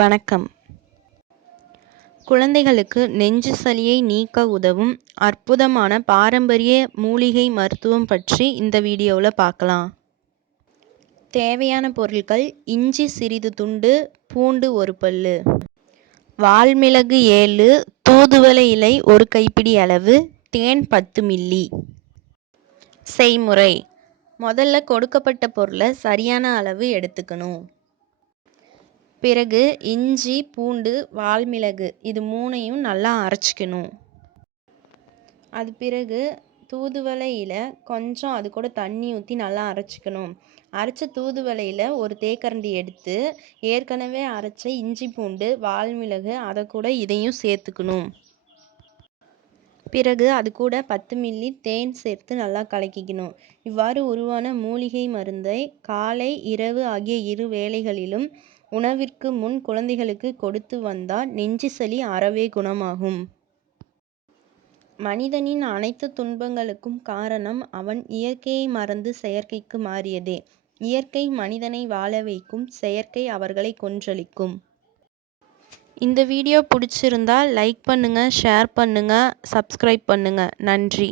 வணக்கம். குழந்தைகளுக்கு நெஞ்சு சளியை நீக்க உதவும் அற்புதமான பாரம்பரிய மூலிகை மருத்துவம் பற்றி இந்த வீடியோவில் பார்க்கலாம். தேவையான பொருட்கள்: இஞ்சி சிறிது துண்டு, பூண்டு ஒரு பல்லு, வால்மிளகு 7, தூதுவளை இலை 1 கைப்பிடி அளவு, தேன் 10 மில்லி. செய்முறை: முதல்ல கொடுக்கப்பட்ட பொருளை சரியான அளவு எடுத்துக்கணும். பிறகு இஞ்சி, பூண்டு, வால்மிளகு இது மூணையும் நல்லா அரைச்சிக்கணும். அது பிறகு தூதுவளை இலை கொஞ்சம் அது கூட தண்ணி ஊற்றி நல்லா அரைச்சிக்கணும். அரைச்ச தூதுவளையில் ஒரு தேக்கரண்டி எடுத்து ஏற்கனவே அரைச்ச இஞ்சி, பூண்டு, வால்மிளகு அதை கூட இதையும் சேர்த்துக்கணும். பிறகு அது கூட 10 மில்லி தேன் சேர்த்து நல்லா கலக்கிக்கணும். இவ்வாறு உருவான மூலிகை மருந்தை காலை, இரவு ஆகிய 2 வேளைகளிலும் உணவிற்கு முன் குழந்தைகளுக்கு கொடுத்து வந்தால் நெஞ்சு சளி அறவே குணமாகும். மனிதனின் அனைத்து துன்பங்களுக்கும் காரணம் அவன் இயற்கையை மறந்து செயற்கைக்கு மாறியதே. இயற்கை மனிதனை வாழ வைக்கும், செயற்கை அவர்களை கொன்றளிக்கும். இந்த வீடியோ பிடிச்சிருந்தா லைக் பண்ணுங்க, ஷேர் பண்ணுங்க, சப்ஸ்கிரைப் பண்ணுங்க. நன்றி.